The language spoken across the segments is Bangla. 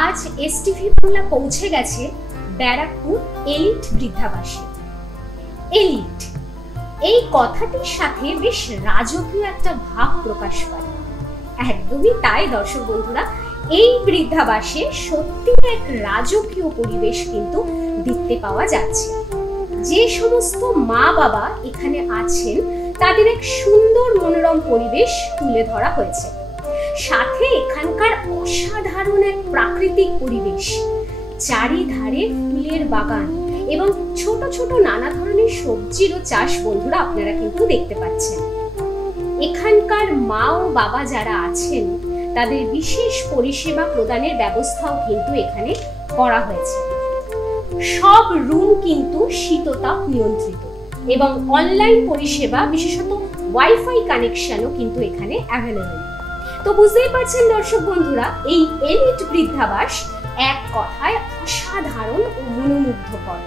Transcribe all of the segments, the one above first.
আজ এসটিভি বাংলা পৌঁছে গেছে ব্যারাকপুর এলিট বৃদ্ধাবাসে। এলিট এই কথাটির সাথে বেশ রাজকীয় একটা ভাব প্রকাশ পায়। একদমই তাই দর্শক বন্ধুরা, এই বৃদ্ধাবাসে সত্যি এক রাজকীয় পরিবেশ কিন্তু দেখতে পাওয়া যাচ্ছে। যে সমস্ত মা বাবা এখানে আছেন তাদের এক সুন্দর মনোরম পরিবেশ তুলে ধরা হয়েছে। সাথে এখানকার অসাধারণ এক প্রাকৃতিক পরিবেশ, চারিধারে ফুলের বাগান এবং ছোট ছোট নানা ধরনের সবজিরও চাষ বন্ধুরা আপনারা কিন্তু দেখতে পাচ্ছেন। এখানকার মা ও বাবা যারা আছেন তাদের বিশেষ পরিষেবা প্রদানের ব্যবস্থাও কিন্তু এখানে করা হয়েছে। সব রুম কিন্তু শীততাপ নিয়ন্ত্রিত এবং অনলাইন পরিষেবা বিশেষত ওয়াইফাই কানেকশনও কিন্তু এখানে অ্যাভেলেবল। তো বুঝতেই পারছেন দর্শক বন্ধুরা, এই এলিট বৃদ্ধাবাস এক কথায় অসাধারণ ও মনোমুগ্ধকর।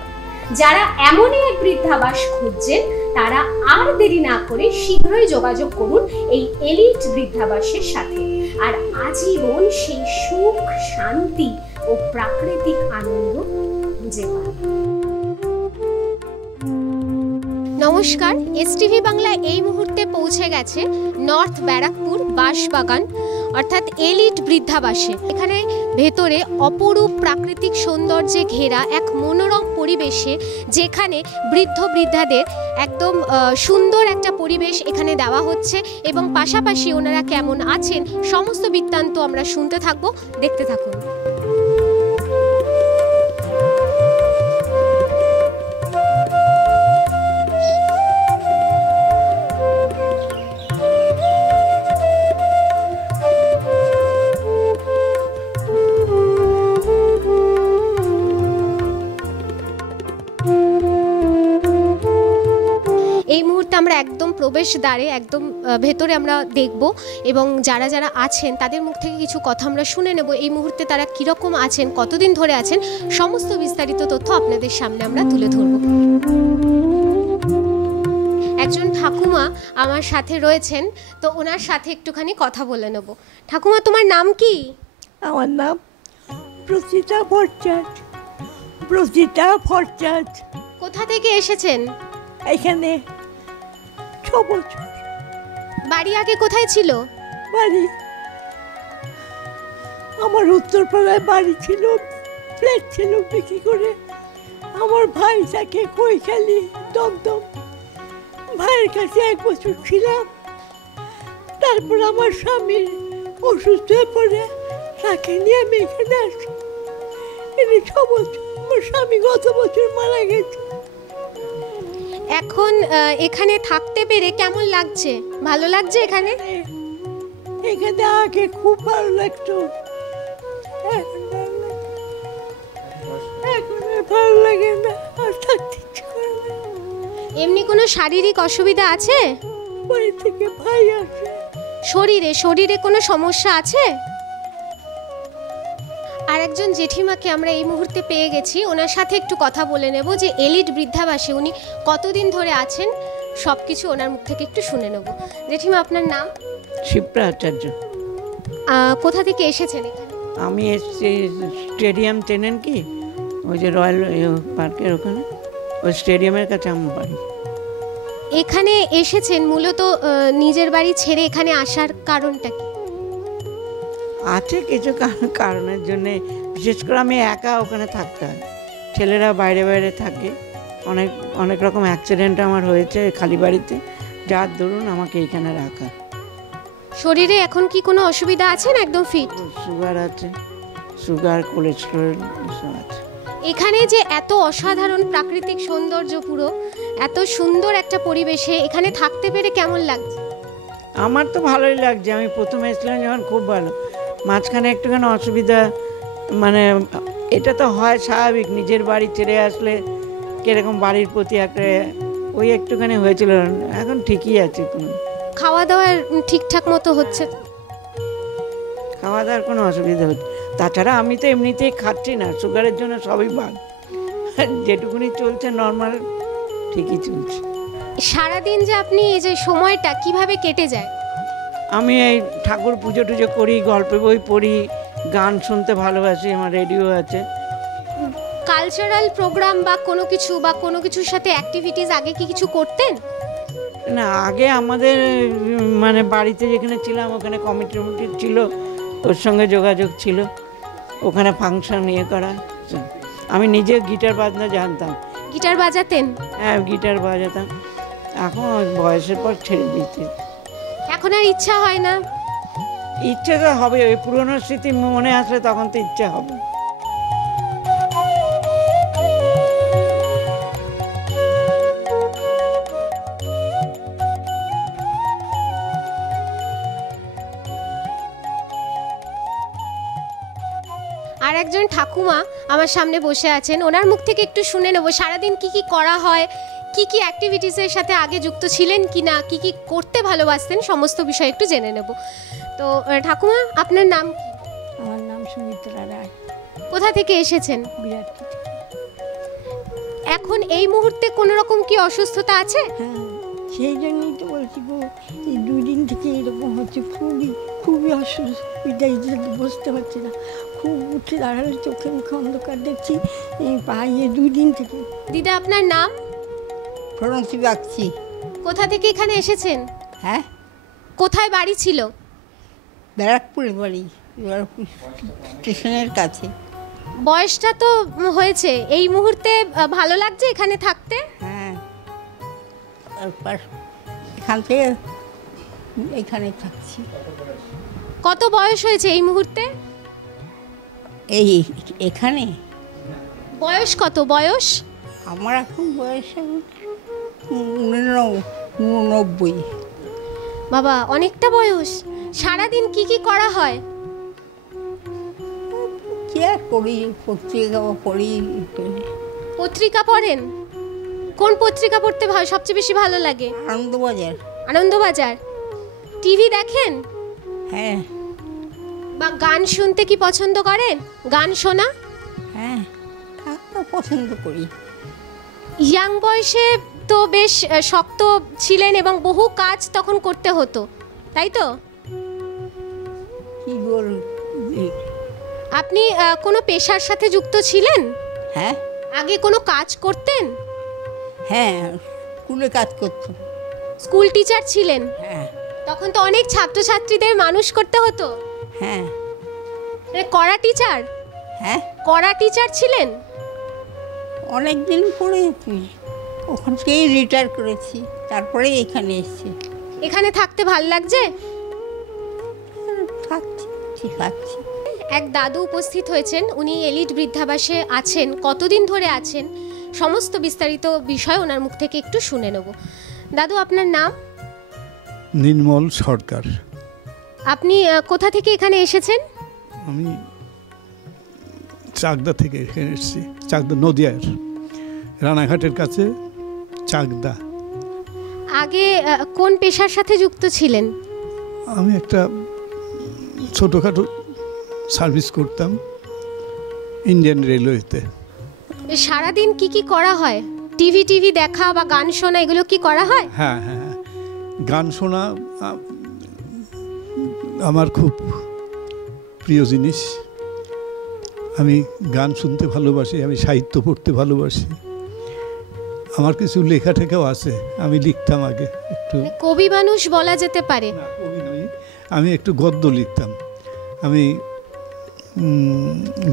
যারা এমনই এক বৃদ্ধাবাস খুঁজছেন তারা আর দেরি না করে শীঘ্রই যোগাযোগ করুন এই এলিট বৃদ্ধাবাসের সাথে, আর আজীবন সেই সুখ, শান্তি ও প্রাকৃতিক আনন্দ খুঁজে পান। নমস্কার, এসটিভি বাংলা এই মুহূর্তে পৌঁছে গেছে নর্থ ব্যারাকপুর বাঁশবাগান অর্থাৎ এলিট বৃদ্ধাবাসে। এখানে ভেতরে অপরূপ প্রাকৃতিক সৌন্দর্যে ঘেরা এক মনোরম পরিবেশে, যেখানে বৃদ্ধ বৃদ্ধাদের একদম সুন্দর একটা পরিবেশ এখানে দেওয়া হচ্ছে এবং পাশাপাশি ওনারা কেমন আছেন সমস্ত বৃত্তান্ত আমরা শুনতে থাকবো, দেখতে থাকুন। এই মুহূর্তে আমরা একদম প্রবেশদ্বারে একদম ভেতরে আমরা দেখব এবং যারা যারা আছেন তাদের মুখ থেকে কিছু কথা আমরা শুনে নেব। এই মুহূর্তে তারা কীরকম আছেন, কতদিন ধরে আছেন, সমস্ত বিস্তারিত তথ্য আপনাদের সামনে আমরা তুলে ধরব। একজন ঠাকুমা আমার সাথে রয়েছেন, তো ওনার সাথে একটুখানি কথা বলে নেব। ঠাকুমা, তোমার নাম কি? আমার নাম প্রতিটা ভট্টাচার্য। প্রতিটা ভট্টাচার্য। কোথা থেকে এসেছেন? এখানে 6 বছর। বাড়ি আগে কোথায় ছিল? বাড়ি আমার উত্তরপাড়ায় বাড়ি ছিল, ফ্ল্যাট ছিল বিক্রি করে। আমার ভাই থাকে কৈখালি, দমদম। ভাইয়ের কাছে 1 বছর ছিলাম। তারপর আমার স্বামীর অসুস্থ হয়ে পড়ে তাকে নিয়ে আমি এখানে আসি। এখানে 6 বছর। আমার স্বামী গত বছর মারা গেছে। এখন এখানে থাকতে পেরে কেমন লাগছে? ভালো লাগছে এখানে? এখানে আগে খুব ভালো লাগতো, এখন আর ভালো লাগে না, আর থাকতে ইচ্ছে করে না। এমনি কোনো শারীরিক অসুবিধা আছে? বাড়ি থেকে ভাই আসে। শরীরে কোনো সমস্যা আছে? আর একজন জেঠিমাকে আমরা এই মুহূর্তে পেয়ে গেছি, ওনার সাথে একটু কথা বলে নেব যে এলিট বৃদ্ধাবাসে উনি কতদিন ধরে আছেন, সব কিছু ওনার মুখ থেকে একটু শুনে নেব। জেঠিমা, আপনার নাম? শিপ্রা আচার্য। কোথা থেকে এসেছেন এখানে? আমি এসেছি স্টেডিয়াম, চেনেন কি? ওই যে রয়্যাল পার্কের ওখানে, ওই স্টেডিয়ামের কাছে আমার বাড়ি। এখানে এসেছেন মূলত নিজের বাড়ি ছেড়ে এখানে আসার কারণটা কি? আছে কিছু কারণের জন্যে, বিশেষ করে আমি একা ওখানে থাকতে হয়। ছেলেরা বাইরে বাইরে থাকে। অনেক রকম অ্যাক্সিডেন্ট আমার হয়েছে খালি বাড়িতে, যার দরুন আমাকে এখানে রাখা। শরীরে এখন কি কোনো অসুবিধা আছে না একদম ফিট? সুগার আছে, সুগার, কোলেস্টেরল এসব আছে। এখানে যে এত অসাধারণ প্রাকৃতিক সৌন্দর্য, পুরো এত সুন্দর একটা পরিবেশে এখানে থাকতে পেরে কেমন লাগছে? আমার তো ভালোই লাগছে। আমি প্রথমে এসেছিলাম যখন খুব ভালো, মাঝখানে একটুখানি অসুবিধা, মানে এটা তো হয় স্বাভাবিক, নিজের বাড়ি ছেড়ে আসলে কিরকম বাড়ির প্রতি একটা ওই একটুখানি হয়েছিল। এখন ঠিকই আছে। কোনো খাওয়া দাওয়ার ঠিকঠাক মতো হচ্ছে? খাওয়া দাওয়ার কোনো অসুবিধা হচ্ছে। তাছাড়া আমি তো এমনিতেই খাচ্ছি না, সুগারের জন্য সবই বাদ। যেটুকুনি চলছে নর্মাল, ঠিকই চলছে। সারাদিন যে আপনি এই যে সময়টা কিভাবে কেটে যায়? আমি এই ঠাকুর পুজো টুজো করি, গল্প বই পড়ি, গান শুনতে ভালোবাসি, আমার রেডিও আছে। কালচারাল প্রোগ্রাম বা কোনো কিছুর সাথে অ্যাক্টিভিটিস আগে কি কিছু করতেন? না, আগে আমাদের মানে বাড়িতে যেখানে ছিলাম ওখানে কমিটি ছিল, ওর সঙ্গে যোগাযোগ ছিল, ওখানে ফাংশন করা। আমি নিজে গিটার বাজনা জানতাম। গিটার বাজাতেন? হ্যাঁ, গিটার বাজাতাম। এখন বয়সের পর ছেড়ে দিয়েছি। এখন আর ইচ্ছা হয় না? ইচ্ছে তো হবে, ওই পুরনো স্মৃতি মনে আসলে তখন তো ইচ্ছা হবে। আর একজন ঠাকুমা আমার সামনে বসে আছেন, ওনার মুখ থেকে একটু শুনে নেব সারাদিন কি কি করা হয়, কি কি অ্যাক্টিভিটিসের সাথে আগে যুক্ত ছিলেন কিনা, কি কি করতে ভালোবাসতেন, সমস্ত বিষয় একটু জেনে নেব। তো ঠাকুমা, আপনার নাম কি? আমার নাম সুমিত্রা রায়। কোথা থেকে এসেছেন? বিরাটপুর। এখন এই মুহূর্তে কোনো রকম কি অসুস্থতা আছে? হ্যাঁ, সেই জন্যই তো বলছি গো, এই দুদিন থেকে এরকম হচ্ছে, খুবই অসুবিধা, বসতে পারছি না, খুব উঠে দাঁড়ালে চোখে মুখে অন্ধকার দেখছি, পায়ে দুদিন থেকে। দিদা, আপনার নাম? প্রণতি বাগচি। কোথা থেকে এখানে এসেছেন? হ্যাঁ, কোথায় বাড়ি ছিল? ব্যারাকপুরের বাড়ি, স্টেশনের কাছে। বয়সটা তো হয়েছে, এই মুহূর্তে ভালো লাগছে এখানে থাকতে? হ্যাঁ, এখান থেকে এখানে থাকছি। কত বয়স হয়েছে এই মুহূর্তে? এই এখানে বয়স কত? বয়স আমার এখন বয়স 89। বাবা, অনেকটা বয়স। সারাদিন কি কি করা হয়? কি আর করি, পত্রিকা পড়ি। পত্রিকা পড়েন? কোন পত্রিকা পড়তে সবচেয়ে বেশি ভালো লাগে? আনন্দবাজার। আনন্দবাজার। টিভি দেখেন? হ্যাঁ। বা গান শুনতে কি পছন্দ করেন? গান শোনা? হ্যাঁ, পছন্দ করি। ইয়াং বয়সে তো বেশ শক্ত ছিলেন এবং বহু কাজ তখন করতে হতো, তাই তো? কি বল, আপনি কোনো পেশার সাথে যুক্ত ছিলেন? হ্যাঁ। আগে কোনো কাজ করতেন? হ্যাঁ, স্কুলে কাজ করতাম। স্কুল টিচার ছিলেন? হ্যাঁ। তখন তো অনেক ছাত্রছাত্রীদের মানুষ করতে হতো। হ্যাঁ। কড়া টিচার? হ্যাঁ, কড়া টিচার ছিলেন? অনেক দিন পরে ওখান থেকেই রিটায়ার করেছি, তারপরে এখানে এসেছি। এখানে থাকতে ভাল লাগছে? থাকছি, ঠিক আছে। এক দাদু উপস্থিত হয়েছেন, উনি এলিট বৃদ্ধাবাসে আছেন। কতদিন ধরে আছেন সমস্ত বিস্তারিত বিষয় ওনার মুখ থেকে একটু শুনে নেব। দাদু, আপনার নাম? নির্মল সরকার। আপনি কোথা থেকে এখানে এসেছেন? আমি চাকদা থেকে এখানে এসেছি, চাকদা নদিয়ার রানাঘাটের কাছে চাকদা। আগে কোন পেশার সাথে যুক্ত ছিলেন? আমি একটা ছোটোখাটো সার্ভিস করতাম ইন্ডিয়ান রেলওয়েতে। সারাদিন কি কি করা হয়? টিভি দেখা বা গান শোনা, এগুলো কি করা হয়? হ্যাঁ হ্যাঁ হ্যাঁ, গান শোনা আমার খুব প্রিয় জিনিস। আমি গান শুনতে ভালোবাসি, আমি সাহিত্য পড়তে ভালোবাসি। আমার কিছু লেখা টেখাও আছে, আমি লিখতাম আগে একটু। কবি মানুষ বলা যেতে পারে? না, কবি নই, আমি একটু গদ্য লিখতাম, আমি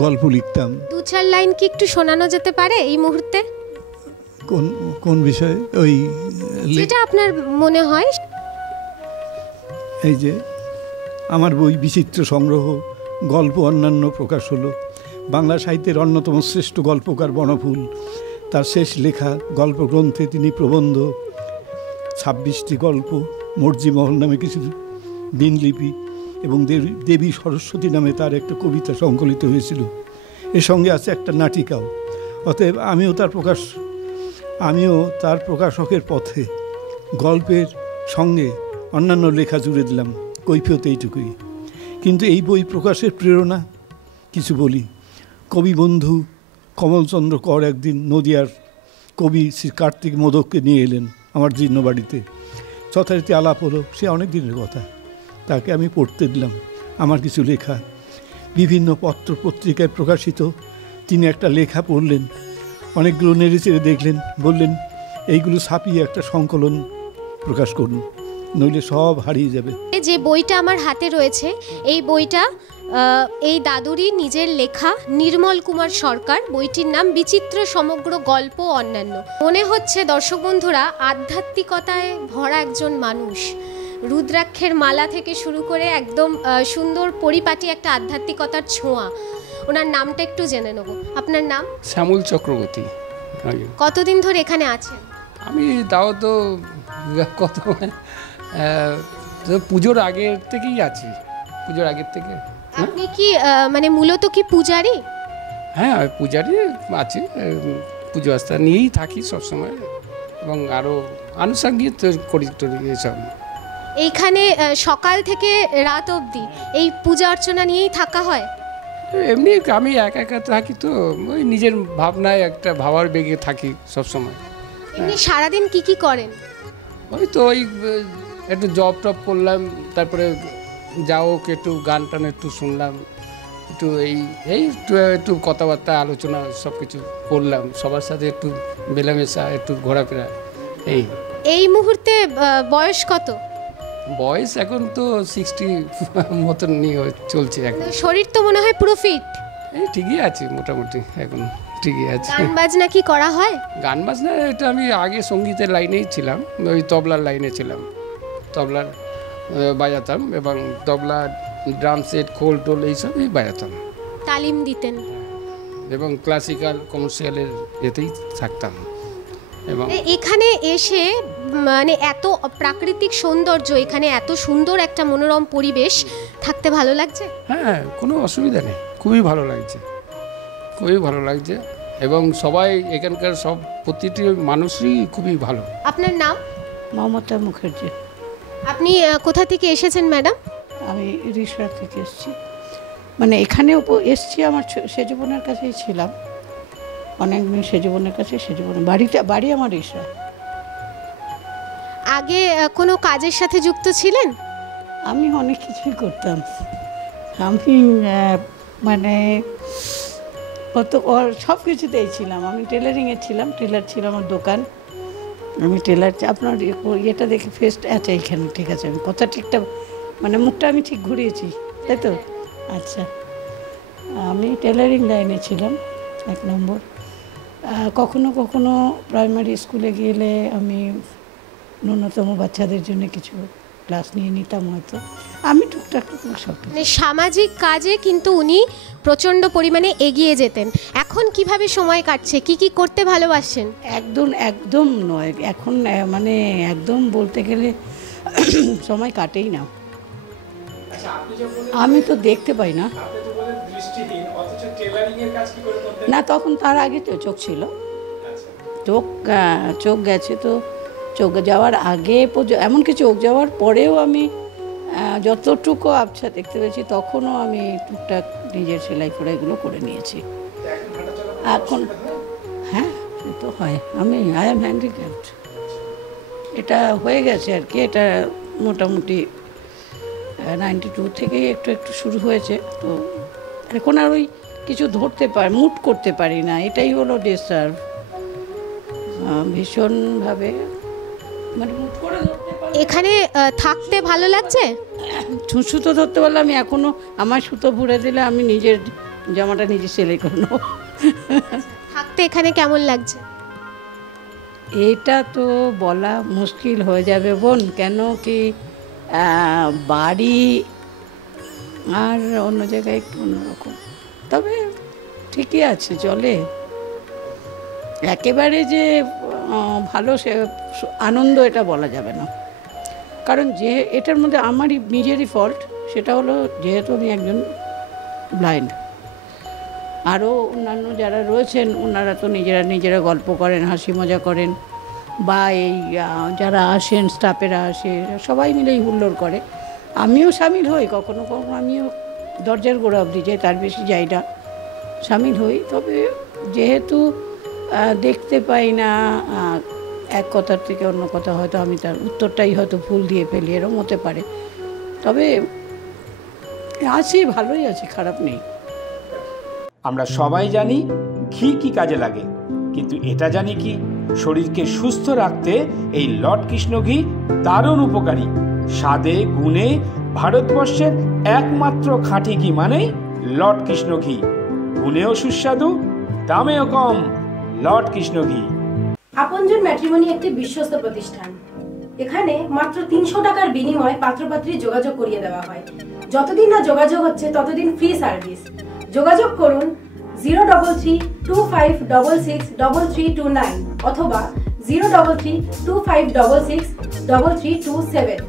গল্প লিখতাম। 2-4 লাইন কি একটু শোনানো যেতে পারে এই মুহূর্তে? কোন কোন বিষয়ে? ওই যেটা আপনার মনে হয়। এই যে আমার বই বিচিত্র সংগ্রহ, গল্প অন্যান্য প্রকাশ হলো। বাংলা সাহিত্যের অন্যতম শ্রেষ্ঠ গল্পকার বনফুল, তার শেষ লেখা গল্পগ্রন্থে তিনি প্রবন্ধ, 26টি গল্প, মর্জিমহল নামে কিছু দিনলিপি এবং দেবী সরস্বতী নামে তার একটা কবিতা সংকলিত হয়েছিল। এর সঙ্গে আছে একটা নাটিকাও। অতএব আমিও তার প্রকাশকের পথে গল্পের সঙ্গে অন্যান্য লেখা জুড়ে দিলাম, কৈফিয়ত এইটুকুই। কিন্তু এই বই প্রকাশের প্রেরণা কিছু বলি। কবি বন্ধু কমলচন্দ্র কর একদিন নদিয়ার কবি শ্রী কার্তিক মোদককে নিয়ে এলেন আমার জীর্ণ বাড়িতে। যথারীতি আলাপ হলো, সে অনেক দিনের কথা। তাকে আমি পড়তে দিলাম আমার কিছু লেখা। বিভিন্ন পত্র পত্রিকায় প্রকাশিত। তিনি একটা লেখা পড়লেন, অনেকগুলো নেড়েচেড়ে দেখলেন, বললেন এইগুলো ছাপিয়ে একটা সংকলন প্রকাশ করুন, নইলে সব হারিয়ে যাবে। যে বইটা আমার হাতে রয়েছে, এই বইটা এই দাদুরই নিজের লেখা, নির্মল কুমার সরকার। বইটির নাম বিচিত্র সমগ্র গল্প অন্যান্য। মনে হচ্ছে দর্শক বন্ধুরা আধ্যাত্মিকতায় ভরা একজন মানুষ। রুদ্রাক্ষের মালা থেকে শুরু করে একদম সুন্দর পরিপাটি একটা আধ্যাত্মিকতার ছোঁয়া। ওনার নামটা একটু জেনে নেব। আপনার নাম? শ্যামল চক্রবর্তী। কতদিন ধরে এখানে আছেন? আমি তাও তো কত পুজোর আগের থেকেই আছি, পুজোর আগের থেকে। আপনি কি মানে মূলত কি পূজারি? হ্যাঁ, পূজারি আছি, পুজো আস্থা নিয়েই থাকি সবসময়, এবং আরও আনুষঙ্গিক করি টরি এসব। এইখানে সকাল থেকে রাত অবধি এই পূজা অর্চনা নিয়েই থাকা হয়? এমনি আমি একা একা থাকি তো, ওই নিজের ভাবনায় একটা ভাবার বেগে থাকি সবসময়। এমনি সারাদিন কি কি করেন? ওই তো ওই একটু জব টপ করলাম, তারপরে যাও একটু গান টান একটু শুনলাম, একটু একটু কথাবার্তা আলোচনা সব কিছু করলাম, সবার সাথে একটু মেলামেশা, একটু ঘোরাফেরা। এই মুহূর্তে বয়স কত? বয়স এখন তো 60 মতন নিয়ে চলছে এখন। শরীর তো মনে হয় পুরো ফিট। এই ঠিকই আছে মোটামুটি, এখন ঠিকই আছে। গান বাজনা কি করা হয়? গান বাজনা এটা আমি আগে সঙ্গীতের লাইনেই ছিলাম, ওই তবলার লাইনে ছিলাম, তবলার বাজাতাম, এবং তবলা, ড্রাম সেট, খোল টোল এইসবই বাজাতাম। তালিম দিতেন? এবং ক্লাসিক্যাল কমার্শিয়ালের এতেই থাকতাম। এবং এখানে এসে মানে এত প্রাকৃতিক সৌন্দর্য, এখানে এত সুন্দর একটা মনোরম পরিবেশ, থাকতে ভালো লাগছে? হ্যাঁ, কোনো অসুবিধা নেই, খুবই ভালো লাগছে, খুবই ভালো লাগছে, এবং সবাই এখানকার সব প্রতিটি মানুষই খুবই ভালো। আপনার নাম? মমতা মুখার্জি। আপনি কোথা থেকে এসেছেন ম্যাডাম? আমি রিসরা থেকে এসেছি, মানে এখানেও এসেছি, আমার সেজীবনের কাছেই ছিলাম অনেকদিন, সেজীবনের কাছে, সেজীবনের বাড়ি আমার রিসরা। আগে কোনো কাজের সাথে যুক্ত ছিলেন? আমি অনেক কিছুই করতাম। আমি মানে সব কিছুতেই ছিলাম। আমি টেলারিংয়ে ছিলাম, টেলার ছিল আমার দোকান, আমি টেলার। আপনার ইয়েটা দেখে ফেস্ট আচ্ছা এইখানে ঠিক আছে, আমি কথা ঠিকঠাক মানে মুখটা আমি ঠিক ঘুরিয়েছি, তাই তো? আচ্ছা, আমি টেলারিং লাইনে ছিলাম 1 নম্বর। কখনো কখনো প্রাইমারি স্কুলে গেলে আমি ন্যূনতম বাচ্চাদের জন্য কিছু ক্লাস নিয়ে নিতাম হয়তো। আমি টুকটাক সব মানে সামাজিক কাজে কিন্তু উনি প্রচণ্ড পরিমাণে এগিয়ে যেতেন। এখন কিভাবে সময় কাটছে, কি কি করতে ভালোবাসেন? একদম নয়, এখন মানে একদম বলতে গেলে সময় কাটেই না। আমি তো দেখতে পাই না। না, তখন তার আগে তো চোখ ছিল, চোখ গেছে, তো চোখ যাওয়ার আগে এমনকি চোখ যাওয়ার পরেও আমি যতটুকু আবছা দেখতে পেয়েছি, তখনও আমি টুকটাক নিজের সেলাই কড়াইগুলো করে নিয়েছি। এখন হ্যাঁ, সে তো হয়। আই এম হ্যান্ডিক্যাপড, এটা হয়ে গেছে আর কি। এটা মোটামুটি 92 থেকেই একটু একটু শুরু হয়েছে, তো এখন আর ওই কিছু মুট করতে পারি না, এটাই হলো ডিস্টার্ব ভীষণভাবে, মানে মুট করে ধরতে পারি। এখানে থাকতে ভালো লাগছে? সুতো ধরতে পারলে আমি এখনও, আমার সুতো ভরে দিলে আমি নিজের জামাটা নিজে সেলাই করে নেবো। থাকতে এখানে কেমন লাগছে? এটা তো বলা মুশকিল হয়ে যাবে বোন, কেন কি বাড়ি আর অন্য জায়গায় একটু অন্যরকম, তবে ঠিকই আছে, চলে। একেবারে যে ভালো সে আনন্দ এটা বলা যাবে না, কারণ যে এটার মধ্যে আমারই নিজেরই ফল্ট, সেটা হলো যেহেতু আমি একজন ব্লাইন্ড। আরও অন্যান্য যারা রয়েছেন ওনারা তো নিজেরা গল্প করেন, হাসি মজা করেন, বা এই যারা আসেন স্টাফেরা আসে, সবাই মিলেই হুল্লোড় করে। আমিও সামিল হই, কখনো কখনো আমিও দরজার গোড়া অবধি যাই, তার বেশি যাই না, সামিল হই। তবে যেহেতু দেখতে পাই না, এক কথার থেকে অন্য কথা, হয়তো আমি তার উত্তরটাই হয়তো ভুল দিয়ে ফেলি, এরকম হতে পারে। তবে আছি, ভালোই আছি, খারাপ নেই। আমরা সবাই জানি ঘি কি কাজে লাগে, কিন্তু এটা জানি কি শরীরকে সুস্থ রাখতে এই লর্ড কৃষ্ণ ঘি দারুণ উপকারী। স্বাদে গুণে ভারতবর্ষের একমাত্র খাঁটি ঘি মানেই লর্ড কৃষ্ণ ঘি। গুণেও সুস্বাদু, দামেও কম। লর্ড কৃষ্ণ ঘি। আপনজন ম্যাট্রিমনি একটি বিশ্বস্ত প্রতিষ্ঠান। এখানে মাত্র 300 টাকার বিনিময়ে পাত্রপাত্রী যোগাযোগ করিয়ে দেওয়া হয়। যতদিন না যোগাযোগ হচ্ছে ততদিন ফ্রি সার্ভিস। যোগাযোগ করুন 03325663329 অথবা 03325663327।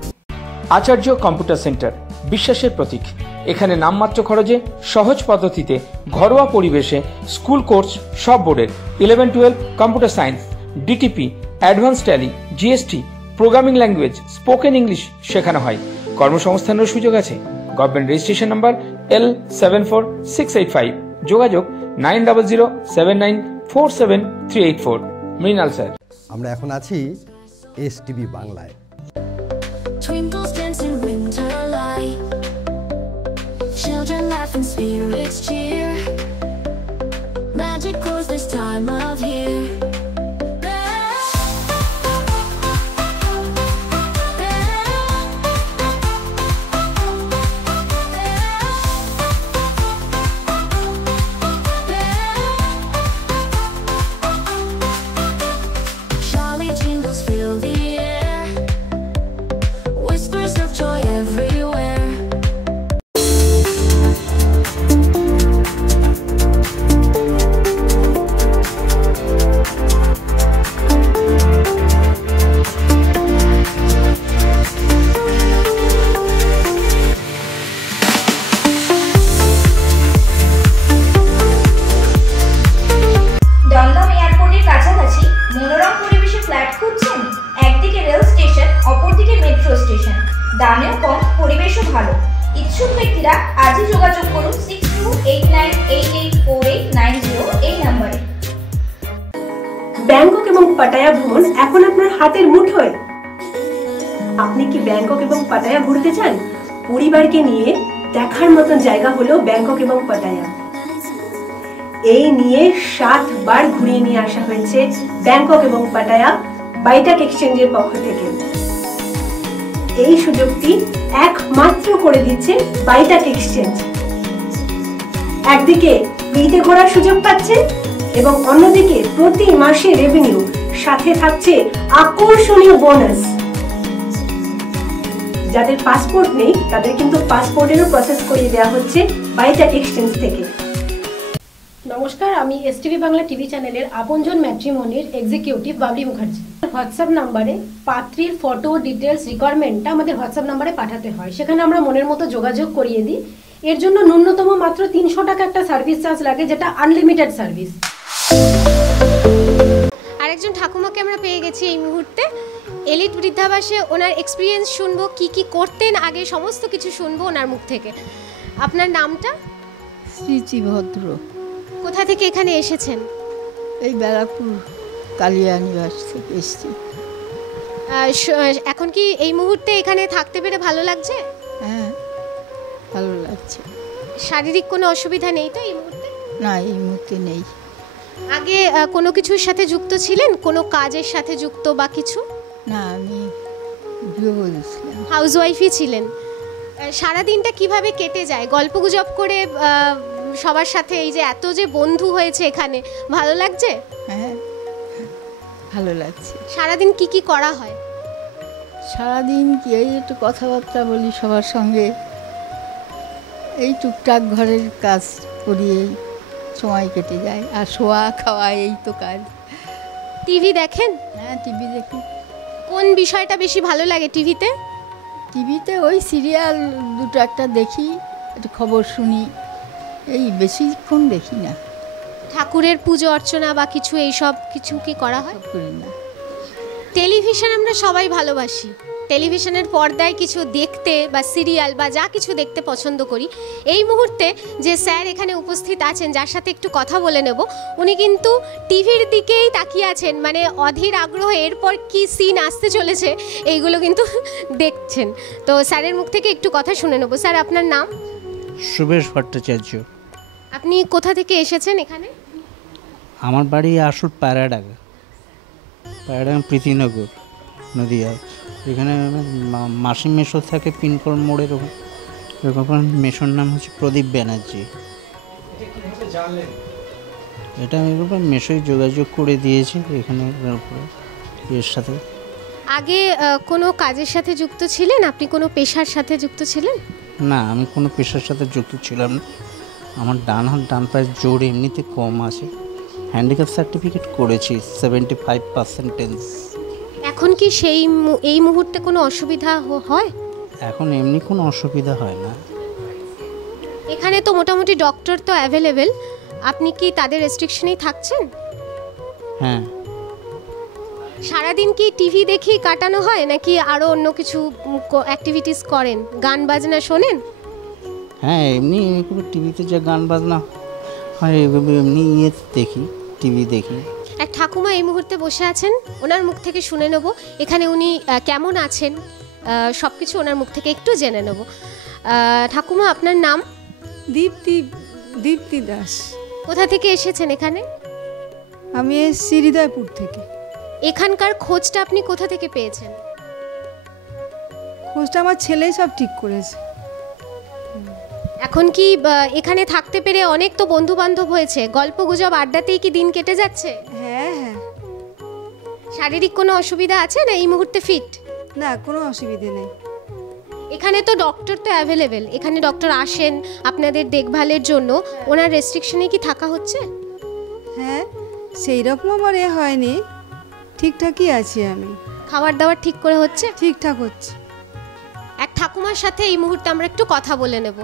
আচার্য কম্পিউটার সেন্টার বিশ্বাসের প্রতীক। এখানে নামমাত্র খরচে সহজ পদ্ধতিতে ঘরোয়া পরিবেশে স্কুল কোর্স সব বোর্ডের 11-12 computer science, DTP, advance tally, GST, programming language, spoken English শেখানো হয়। কর্মসংস্থানের সুযোগ আছে। Government registration number L74685। যোগাযোগ 9007947384। মৃণাল স্যার। আমরা এখন আছি এসটিভি বাংলায়। Twinkles dance in winter light. Children laugh and spirits cheer. Magic grows this time of year. Jolly jingles fill the air. Whispers of joy everywhere. Dumdum এয়ারপোর্টের কাছাকাছি মনোরম পরিবেশে ফ্ল্যাট খুঁজছেন? একদিকে রেল স্টেশন, অপরদিকে মেট্রো স্টেশন। দামেও কম, পরিবেশও ভালো। ইচ্ছুক ব্যক্তিরা আজই যোগাযোগ করুন 6289884890 এই নম্বরে। ব্যাংকক এবং পাটায়া ভ্রমণ এখন আপনার হাতের মুঠোয়। আপনি কি ব্যাংকক এবং পাটায়া ঘুরতে চান? পরিবারকে নিয়ে দেখার মতন জায়গা হলো ব্যাংকক এবং পাটায়া। এই নিয়ে 7 বার ঘুরিয়ে নিয়ে আসা হয়েছে ব্যাংকক এবং পাটায়া বাইটাক এক্সচেঞ্জের পক্ষ থেকে। এই সুযোগটি একমাত্র করে দিচ্ছে বাইটাক এক্সচেঞ্জ। একদিকে ফ্রিতে ঘোরার সুযোগ পাচ্ছেন এবং অন্যদিকে প্রতি মাসে রেভিনিউ, সাথে থাকছে আকর্ষণীয় বোনাস। যাদের পাসপোর্ট নেই তাদের কিন্তু পাসপোর্টেরও প্রসেস করিয়ে দেওয়া হচ্ছে বাইটাক এক্সচেঞ্জ থেকে। নমস্কার, আমি এসটিভি বাংলা টিভি চ্যানেলের আপনজন ম্যাট্রিমনির এক্সিকিউটিভ বাবলি মুখার্জি। হোয়াটসঅ্যাপ নাম্বারে পাত্রীর ফটো ডিটেলস রিকোয়ারমেন্টটা আমাদের হোয়াটসঅ্যাপ নাম্বারে পাঠাতে হয়। সেখানে আমরা মনের মতো যোগাযোগ করিয়ে দিই। এর জন্য ন্যূনতম মাত্র 300 টাকা একটা সার্ভিস চার্জ লাগে, যেটা আনলিমিটেড সার্ভিস। আরেকজন ঠাকুমাকে আমরা পেয়ে গেছি এই মুহূর্তে। এলিট বৃদ্ধাবাসে ওনার এক্সপিরিয়েন্স শুনবো, কি কি করতেন আগে, সমস্ত কিছু শুনবো ওনার মুখ থেকে। আপনার নামটা? শ্রীচি ভদ্র। কোথা থেকে এখানে এসেছেন? এই ব্যারাকপুর কালিয়া নিবাস থেকে এসেছি। এখন কি এই মুহূর্তে এখানে থাকতে পেরে ভালো লাগছে? হ্যাঁ, ভালো লাগছে। শারীরিক কোনো অসুবিধা নেই তো এই মুহূর্তে? না, এই মুহূর্তে নেই। আগে কোনো কিছুর সাথে যুক্ত ছিলেন, কোনো কাজের সাথে যুক্ত বা কিছু? না, আমি গৃহবধূ, হাউসওয়াইফই ছিলেন। সারাদিনটা কিভাবে কেটে যায়? গল্পগুজব করে সবার সাথে, এই যে এত যে বন্ধু হয়েছে এখানে, ভালো লাগছে? হ্যাঁ, ভালো লাগছে। সারাদিন কি কি করা হয়? সারাদিন কি এই একটু কথাবার্তা বলি সবার সঙ্গে, এই টুকটাক ঘরের কাজ করিয়েই সময় কেটে যায়। আর শোয়া খাওয়া এই তো কাজ। টিভি দেখেন? হ্যাঁ, টিভি দেখি। কোন বিষয়টা বেশি ভালো লাগে টিভিতে? টিভিতে ওই সিরিয়াল দুটো একটা দেখি, একটু খবর শুনি, এই বেশিক্ষণ দেখি না। ঠাকুরের পুজো অর্চনা বা কিছু এইসব কিছু কি করা হয়? করি না। টেলিভিশন আমরা সবাই ভালোবাসি। টেলিভিশনের পর্দায় কিছু দেখতে বা সিরিয়াল বা যা কিছু দেখতে পছন্দ করি। এই মুহূর্তে যে স্যার এখানে উপস্থিত আছেন, যার সাথে একটু কথা বলে নেব, উনি কিন্তু টিভির দিকেই তাকিয়ে আছেন, মানে অধীর আগ্রহে এরপর কি সিন আসতে চলেছে এইগুলো কিন্তু দেখছেন। তো স্যারের মুখ থেকে একটু কথা শুনে নেব। স্যার, আপনার নাম? সুবেশ ভট্টাচার্য। আপনি কোথা থেকে এসেছেন এখানে? আমার বাড়ি আসল প্যারাডাঙ্গা, প্রীতিনগর, নদিয়া। এখানে মাসি মেশো থাকে পিনকল মোড়ের ওখানে। মেশোর নাম হচ্ছে প্রদীপ ব্যানার্জি। এটা আমি মেশোয় যোগাযোগ করে দিয়েছি এখানে এর সাথে। আগে কোনো কাজের সাথে যুক্ত ছিলেন? আপনি কোনো পেশার সাথে যুক্ত ছিলেন? না, আমি কোনো পেশার সাথে যুক্ত ছিলাম না। আমার ডান হাত ডান পায়ের জোর এমনিতে কম আছে। হ্যান্ডিক্যাপ সার্টিফিকেট করেছি 75%। এখন কি এই মুহূর্তে কোনো অসুবিধা হয়? এখন এমনি কোনো অসুবিধা হয় না। এখানে তো মোটামুটি ডক্টর তো অ্যাভেলেবেল, আপনি কি তাদের রেস্ট্রিকশনেই থাকছেন? হ্যাঁ। সারাদিন কি টিভি দেখি কাটানো হয় নাকি আরও অন্য কিছু অ্যাক্টিভিটিস করেন? গান বাজনা শোনেন? হ্যাঁ, এমনি টিভিতে যে গান বাজনা হয় এমনি দেখি, টিভি দেখি। এক ঠাকুমা এই মুহূর্তে বসে আছেন, ওনার মুখ থেকে শুনে নেব এখানে উনি কেমন আছেন, সব কিছু ওনার মুখ থেকে একটু জেনে নেব। ঠাকুমা, আপনার নাম? দীপ্তি দাস। কোথা থেকে এসেছেন এখানে? আমি এসেছি হৃদয়পুর থেকে। এখানকার খোঁজটা আপনি কোথা থেকে পেয়েছেন? খোঁজটা আমার ছেলেই সব ঠিক করেছে। এখন কি এখানে থাকতে পেরে অনেক তো বন্ধু বান্ধব হয়েছে, গল্প গুজব আড্ডাতেই কি দিন কেটে যাচ্ছে? হ্যাঁ হ্যাঁ। শারীরিক কোনো অসুবিধা আছে না এই মুহূর্তে ফিট? না, কোনো অসুবিধে নেই। এখানে তো ডক্টর তো অ্যাভেলেবেল, এখানে ডক্টর আসেন আপনাদের দেখভালের জন্য, ওনার রেস্ট্রিকশনে কি থাকা হচ্ছে? হ্যাঁ, সেই রকম আমার হয়নি, ঠিকঠাকই আছি আমি। খাবার দাবার ঠিক করে হচ্ছে? ঠিকঠাক হচ্ছে। এক ঠাকুমার সাথে এই মুহূর্তে আমরা একটু কথা বলে নেব।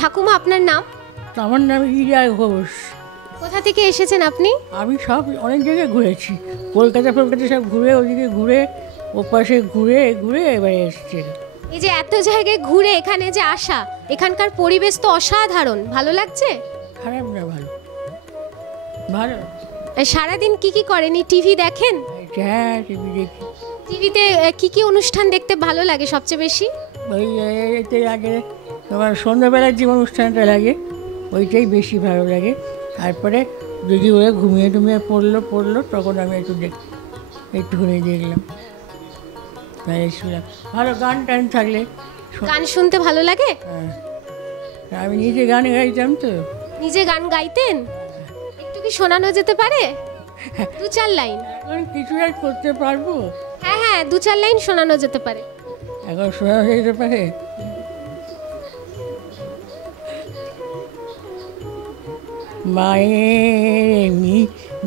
ঠাকুমা, আপনার নাম? আমার নাম ইরা ঘোষ। কোথা থেকে এসেছেন আপনি? আমি সব অনেক জায়গায় ঘুরেছি, কলকাতা সব ঘুরে, ওদিকে ঘুরে, ওপাশে ঘুরে ঘুরে এবারে এসছে। এই যে এত জায়গায় ঘুরে এখানে যে আসা, এখানকার পরিবেশ তো অসাধারণ, ভালো লাগছে? খারাপ না, ভালো ভালো। সারাদিন কি কি করেন? টিভি দেখেন? হ্যাঁ, টিভি দেখি। টিভিতে কি কি অনুষ্ঠান দেখতে ভালো লাগে সবচেয়ে বেশি? ওই এতে আগে তোমার সন্ধ্যাবেলার যে অনুষ্ঠানটা লাগে ওইটাই বেশি ভালো লাগে। তারপরে যদি ওরা ঘুমিয়ে টুমিয়ে পড়লো তখন আমি একটুখানি দেখলাম, তাই শুনলাম। ভালো গান টান থাকলে। গান শুনতে ভালো লাগে? হ্যাঁ, আমি নিজে গান গাইতাম তো। নিজে গান গাইতেন? একটু কি শোনানো যেতে পারে? 2-4 লাইন। এখন কিছু আর করতে পারবো? হ্যাঁ হ্যাঁ, 2-4 লাইন শোনানো যেতে পারে। এখন শোনানো যেতে পারে? মায়ের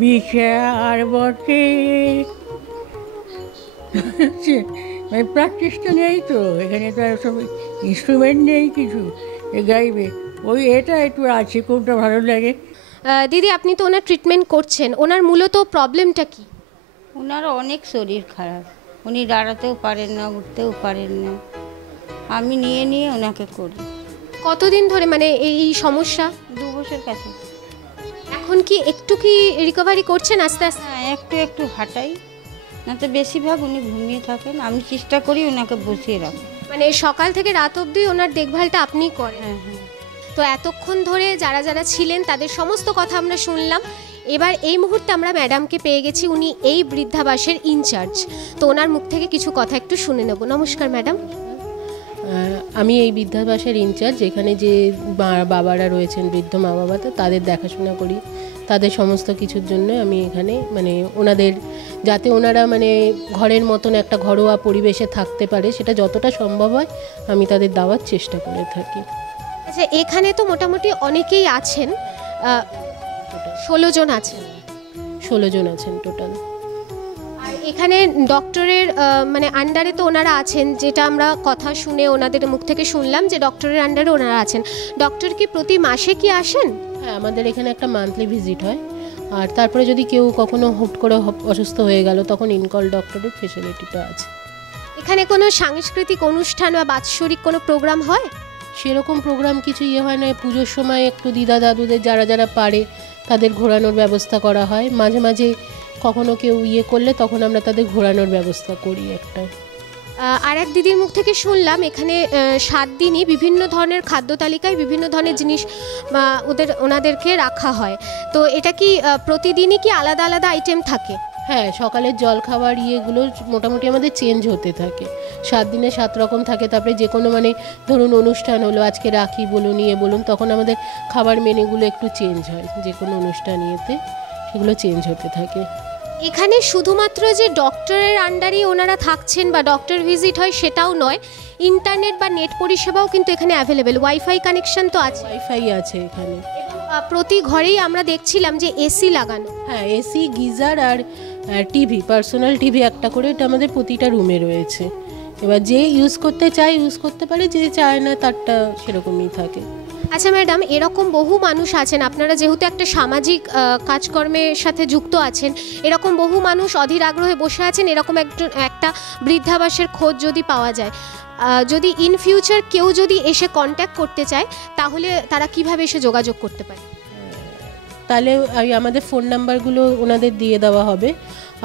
বিচার বটে, প্র্যাকটিসটা নেই তো এখানে, তো সব ইনস্ট্রুমেন্ট নেই কিছু, গাইবে ওই এটা একটু আছে, কোনটা ভালো লাগে। দিদি, আপনি তো ওনার ট্রিটমেন্ট করছেন, ওনার মূলত প্রবলেমটা কি? ওনার অনেক শরীর খারাপ, উনি দাঁড়াতেও পারেন না, উঠতেও পারেন না, আমি নিয়ে ওনাকে করি। কতদিন ধরে মানে এই সমস্যা? 2 বছর কাছে। এখন কি একটু কি রিকভারি করছেন আস্তে আস্তে? হ্যাঁ, একটু হাঁটাই, না তো বেশিরভাগ উনি ঘুমিয়ে থাকেন, আমি চেষ্টা করি ওনাকে বসিয়ে রাখি। মানে সকাল থেকে রাত অবধি ওনার দেখভালটা আপনিই করেন? হ্যাঁ হ্যাঁ। তো এতক্ষণ ধরে যারা ছিলেন তাদের সমস্ত কথা আমরা শুনলাম। এবার এই মুহূর্তে আমরা ম্যাডামকে পেয়ে গেছি, উনি এই বৃদ্ধাবাসের ইনচার্জ, তো ওনার মুখ থেকে কিছু কথা একটু শুনে নেব। নমস্কার ম্যাডাম। আমি এই বৃদ্ধাবাসের ইনচার্জ, এখানে যে বাবারা রয়েছেন, বৃদ্ধ মা বাবা, তো তাদের দেখাশোনা করি, তাদের সমস্ত কিছুর জন্য আমি এখানে মানে ওনাদের যাতে ওনারা মানে ঘরের মতন একটা ঘরোয়া পরিবেশে থাকতে পারে সেটা যতটা সম্ভব হয় আমি তাদের দেওয়ার চেষ্টা করে থাকি। আচ্ছা, এখানে তো মোটামুটি অনেকেই আছেন, 16 জন আছেন। 16 জন আছেন টোটাল। আর এখানে ডক্টরের মানে আন্ডারে তো ওনারা আছেন, যেটা আমরা কথা শুনে ওনাদের মুখ থেকে শুনলাম যে ডক্টরের আন্ডারে ওনারা আছেন। ডক্টর কি প্রতি মাসে কি আসেন? হ্যাঁ, আমাদের এখানে একটা মান্থলি ভিজিট হয়, আর তারপরে যদি কেউ কখনো হুট করে অসুস্থ হয়ে গেল তখন ইনকল ডক্টরের ফেসিলিটিটা আছে। এখানে কোনো সাংস্কৃতিক অনুষ্ঠান বা বাৎসরিক কোনো প্রোগ্রাম হয়? সেরকম প্রোগ্রাম কিছু হয় না, পুজোর সময় একটু দিদা দাদুদের যারা পারে তাদের ঘোরানোর ব্যবস্থা করা হয়, মাঝে মাঝে কখনো কেউ করলে তখন আমরা তাদের ঘোরানোর ব্যবস্থা করি একটা। আর এক দিদির মুখ থেকে শুনলাম এখানে 7 দিনই বিভিন্ন ধরনের খাদ্য তালিকায় বিভিন্ন ধরনের জিনিস ওনাদেরকে রাখা হয়। তো এটা কি প্রতিদিনই কি আলাদা আলাদা আইটেম থাকে? হ্যাঁ, সকালের জলখাবার ইয়েগুলো মোটামুটি আমাদের চেঞ্জ হতে থাকে। 7 দিনে 7 রকম থাকে। তারপরে যে কোনো মানে ধরুন অনুষ্ঠান হলো, আজকে রাখি বলুন ইয়ে বলুন, তখন আমাদের খাবার মেনুগুলো একটু চেঞ্জ হয়। যে কোনো অনুষ্ঠান ইয়েতে সেগুলো চেঞ্জ হতে থাকে। এখানে শুধুমাত্র যে ডক্টরের আন্ডারেই ওনারা থাকছেন বা ডক্টর ভিজিট হয় সেটাও নয়, ইন্টারনেট বা নেট পরিষেবাও কিন্তু এখানে অ্যাভেলেবেল। ওয়াইফাই কানেকশন তো আছে? ওয়াইফাই আছে এখানে। প্রতি ঘরেই আমরা দেখছিলাম যে এসি লাগানো। হ্যাঁ, এসি, গিজার আর টিভি, পার্সোনাল টিভি একটা করে এটা আমাদের প্রতিটা রুমে রয়েছে। এবার যে ইউজ করতে চায় ইউজ করতে পারে, যে চায় না তারটা সেরকমই থাকে। আচ্ছা ম্যাডাম, এরকম বহু মানুষ আছেন, আপনারা যেহেতু একটা সামাজিক কাজকর্মের সাথে যুক্ত আছেন, এরকম বহু মানুষ অধীর আগ্রহে বসে আছেন এরকম একটা বৃদ্ধাবাসের খোঁজ যদি পাওয়া যায়। যদি ইন ফিউচার কেউ যদি এসে কন্ট্যাক্ট করতে চায় তাহলে তারা কিভাবে এসে যোগাযোগ করতে পারে? তাহলে আমাদের ফোন নাম্বারগুলো ওনাদের দিয়ে দেওয়া হবে।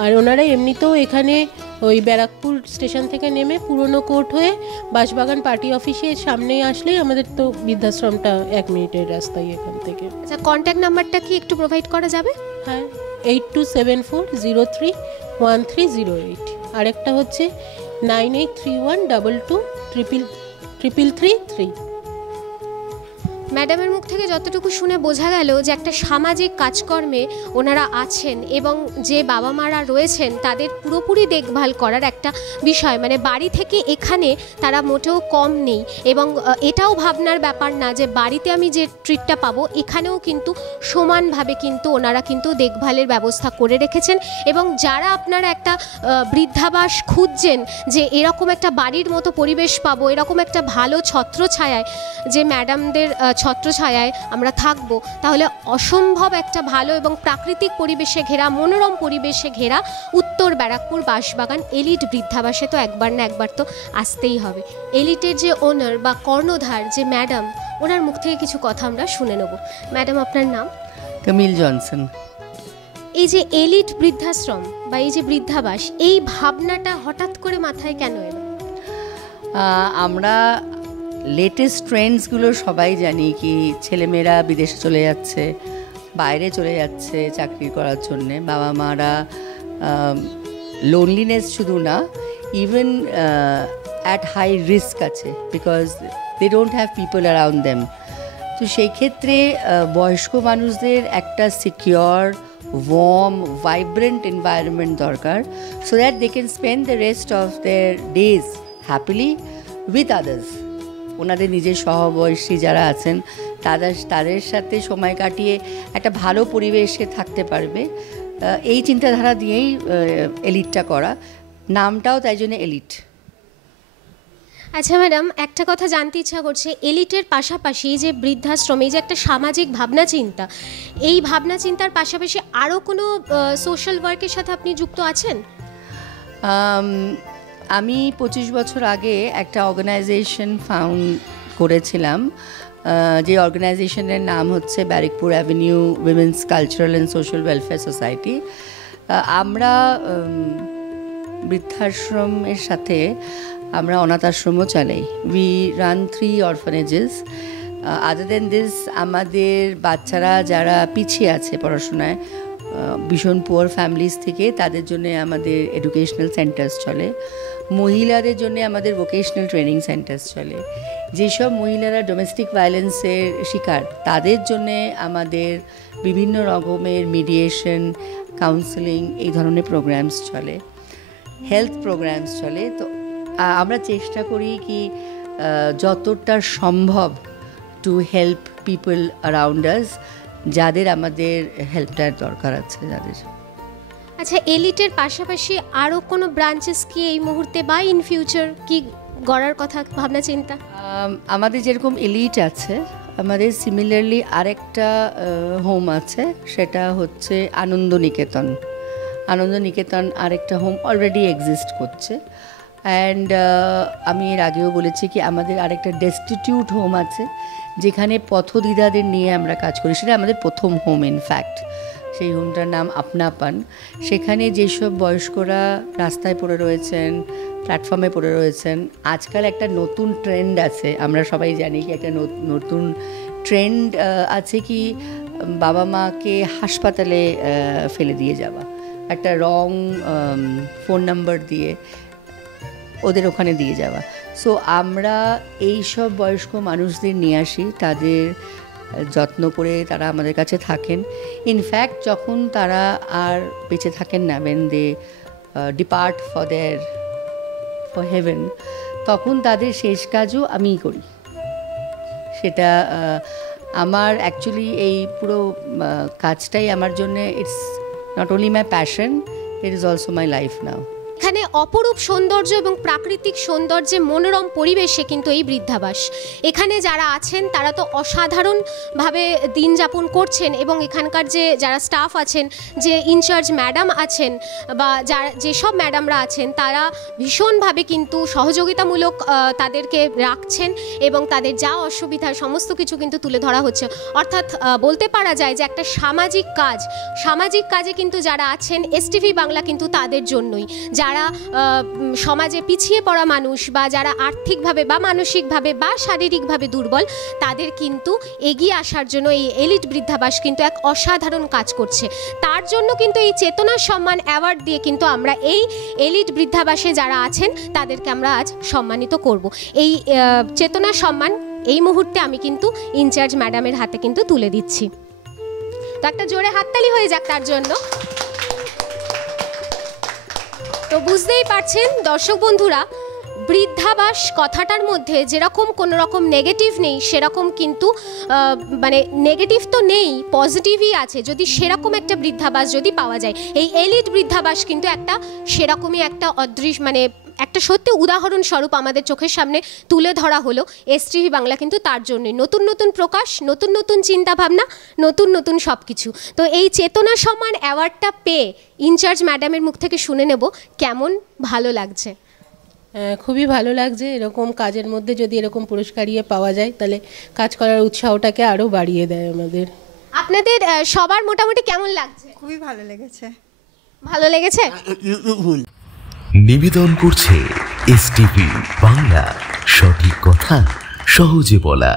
আর ওনারা এমনিতেও এখানে ওই ব্যারাকপুর স্টেশন থেকে নেমে পুরনো কোর্ট হয়ে বাঁশবাগান পার্টি অফিসের সামনে আসলেই আমাদের তো বৃদ্ধাশ্রমটা 1 মিনিটের রাস্তায় এখান থেকে। আচ্ছা, কন্ট্যাক্ট নাম্বারটা কি একটু প্রোভাইড করা যাবে? হ্যাঁ, 8274031308। আরেকটা হচ্ছে 9831223333। ম্যাডামের মুখ থেকে যতটুকু শুনে বোঝা গেল যে একটা সামাজিক কাজকর্মে ওনারা আছেন এবং যে বাবা মারা রয়েছেন তাদের পুরোপুরি দেখভাল করার একটা বিষয়, মানে বাড়ি থেকে এখানে তারা মোটেও কম নেই। এবং এটাও ভাবনার ব্যাপার না যে বাড়িতে আমি যে ট্রিটটা পাবো এখানেও কিন্তু সমানভাবে কিন্তু ওনারা কিন্তু দেখভালের ব্যবস্থা করে রেখেছেন। এবং যারা আপনারা একটা বৃদ্ধাবাস খুঁজছেন যে এরকম একটা বাড়ির মতো পরিবেশ পাবো, এরকম একটা ভালো ছত্রছায়ায় যে ম্যাডামদের ছত্রছায়ায় আমরা থাকবো, তাহলে অসম্ভব একটা ভালো এবং প্রাকৃতিক পরিবেশে ঘেরা, মনোরম পরিবেশে ঘেরা উত্তর ব্যারাকপুর বাঁশবাগান এলিট বৃদ্ধাবাসে তো একবার না একবার তো আসতেই হবে। এলিটের যে ওনার বা কর্ণধার যে ম্যাডাম, ওনার মুখ থেকে কিছু কথা আমরা শুনে নেব। ম্যাডাম, আপনার নাম? কামিল জনসন। এই যে এলিট বৃদ্ধাশ্রম বা এই যে বৃদ্ধাবাস, এই ভাবনাটা হঠাৎ করে মাথায় কেন এলো? আমরা লেটেস্ট ট্রেন্ডসগুলো সবাই জানি কি ছেলেমেয়েরা বিদেশে চলে যাচ্ছে, বাইরে চলে যাচ্ছে চাকরি করার জন্যে। বাবা মারা লোনলিনেস শুধু না, ইভেন অ্যাট হাই রিস্ক আছে, because they don't have people around them. তো সেই ক্ষেত্রে বয়স্ক মানুষদের একটা সিকিওর, ওয়ার্ম, ভাইব্রেন্ট এনভায়রনমেন্ট দরকার, so that they can spend the rest of their days happily with others. ওনাদের নিজের সহবয়সী যারা আছেন তাদের সাথে সময় কাটিয়ে একটা ভালো পরিবেশে থাকতে পারবে, এই চিন্তাধারা দিয়েই এলিটটা করা। নামটাও তাই জন্য এলিট। আচ্ছা ম্যাডাম, একটা কথা জানতে ইচ্ছা করছে, এলিটের পাশাপাশি এই যে বৃদ্ধাশ্রম, এই যে একটা সামাজিক ভাবনা চিন্তা, এই ভাবনা চিন্তার পাশাপাশি আরও কোনো সোশ্যাল ওয়ার্কের সাথে আপনি যুক্ত আছেন? আমি 25 বছর আগে একটা অর্গানাইজেশন ফাউন্ড করেছিলাম, যে অর্গানাইজেশনের নাম হচ্ছে Barrackpore avenue women's cultural and social welfare society. আমরা বৃদ্ধাশ্রমের সাথে আমরা অনাথ আশ্রমও চালাই। We run 3 orphanages. Other than this, আমাদের বাচ্চারা যারা পিছিয়ে আছে পড়াশোনায়, ভীষণ পুয়ার ফ্যামিলিজ থেকে, তাদের জন্য আমাদের এডুকেশনাল সেন্টার্স চলে। মহিলাদের জন্য আমাদের ভোকেশনাল ট্রেনিং সেন্টার্স চলে। যেসব মহিলারা ডোমেস্টিক ভায়োলেন্সের শিকার, তাদের জন্যে আমাদের বিভিন্ন রকমের মিডিয়েশন, কাউন্সেলিং, এই ধরনের প্রোগ্রামস চলে, হেলথ প্রোগ্রামস চলে। তো আমরা চেষ্টা করি কি যতটা সম্ভব to help people around us, যাদের আমাদের হেল্পটার দরকার আছে যাদের। আচ্ছা, এলিটের পাশাপাশি আরও কোনো ব্রাঞ্চেস কি এই মুহূর্তে বা ইন ফিউচার কি গড়ার কথা ভাবনা চিন্তা? আমাদের যেরকম এলিট আছে, আমাদের সিমিলারলি আরেকটা হোম আছে, সেটা হচ্ছে আনন্দ নিকেতন। আনন্দ নিকেতন আরেকটা হোম অলরেডি এক্সিস্ট করছে। অ্যান্ড আমি এর আগেও বলেছি কি আমাদের আরেকটা ডেস্টিটিউট হোম আছে, যেখানে পথদিদাদের নিয়ে আমরা কাজ করি। সেটা আমাদের প্রথম হোম ইনফ্যাক্ট। সেই হোমটার নাম আপনাপান। সেখানে যেসব বয়স্করা রাস্তায় পড়ে রয়েছেন, প্ল্যাটফর্মে পড়ে রয়েছেন। আজকাল একটা নতুন ট্রেন্ড আছে, আমরা সবাই জানি কি একটা নতুন ট্রেন্ড আছে কি বাবা মাকে হাসপাতালে ফেলে দিয়ে যাওয়া, একটা রং ফোন নাম্বার দিয়ে ওদের ওখানে দিয়ে যাওয়া। সো আমরা এই সব বয়স্ক মানুষদের নিয়ে আসি, তাদের যত্ন করে তারা আমাদের কাছে থাকেন। ইনফ্যাক্ট যখন তারা আর বেঁচে থাকেন না, when they depart for heaven, তখন তাদের শেষ কাজও আমিই করি। সেটা আমার অ্যাকচুয়ালি এই পুরো কাজটাই আমার জন্য it's not only my passion, it is also my life নাও। এখানে অপরূপ সৌন্দর্য এবং প্রাকৃতিক সৌন্দর্যে মনোরম পরিবেশে কিন্তু এই বৃদ্ধাবাস। এখানে যারা আছেন তারা তো অসাধারণভাবে দিন যাপন করছেন এবং এখানকার যারা স্টাফ আছেন, যে ইনচার্জ ম্যাডাম আছেন বা যেসব ম্যাডামরা আছেন, তারা ভীষণভাবে কিন্তু সহযোগিতামূলক তাদেরকে রাখছেন এবং তাদের যা অসুবিধা সমস্ত কিছু কিন্তু তুলে ধরা হচ্ছে। অর্থাৎ বলতে পারা যায় যে একটা সামাজিক কাজে কিন্তু যারা আছেন এসটিভি বাংলা কিন্তু তাদের জন্যই। যারা সমাজে পিছিয়ে পড়া মানুষ বা যারা আর্থিকভাবে বা মানসিকভাবে বা শারীরিকভাবে দুর্বল, তাদের কিন্তু এগিয়ে আসার জন্য এই এলিট বৃদ্ধাবাস কিন্তু এক অসাধারণ কাজ করছে। তার জন্য কিন্তু এই চেতনা সম্মান অ্যাওয়ার্ড দিয়ে কিন্তু আমরা এই এলিট বৃদ্ধাবাসে যারা আছেন তাদেরকে আমরা আজ সম্মানিত করব। এই চেতনা সম্মান এই মুহূর্তে আমি কিন্তু ইনচার্জ ম্যাডামের হাতে কিন্তু তুলে দিচ্ছি। তো একটা জোরে হাততালি হয়ে যাক তার জন্য। তো বুঝতেই পারছেন দর্শক বন্ধুরা, বৃদ্ধাবাস কথাটার মধ্যে যেরকম কোনো রকম নেগেটিভ নেই, সেরকম কিন্তু মানে নেগেটিভ তো নেই, পজিটিভই আছে। যদি সেরকম একটা বৃদ্ধাবাস যদি পাওয়া যায়, এই এলিট বৃদ্ধাবাস কিন্তু একটা সেরকমই একটা অদৃশ্য মানে একটা সত্যি উদাহরণস্বরূপ আমাদের চোখের সামনে তুলে ধরা হলো এসটিভি বাংলা কিন্তু তার জন্যই। নতুন নতুন প্রকাশ, নতুন নতুন চিন্তাভাবনা, নতুন নতুন সব কিছু। তো এই চেতনা সম্মান অ্যাওয়ার্ডটা পেয়ে ইনচার্জ ম্যাডামের মুখ থেকে শুনে নেব কেমন ভালো লাগছে। খুবই ভালো লাগছে। এরকম কাজের মধ্যে যদি এরকম পুরস্কার পাওয়া যায় তাহলে কাজ করার উৎসাহটাকে আরও বাড়িয়ে দেয় আমাদের। আপনাদের সবার মোটামুটি কেমন লাগছে? খুবই ভালো লেগেছে। ভালো লেগেছে? নিবেদন করছে এসটিভি বাংলা, সঠিক কথা সহজে বলা।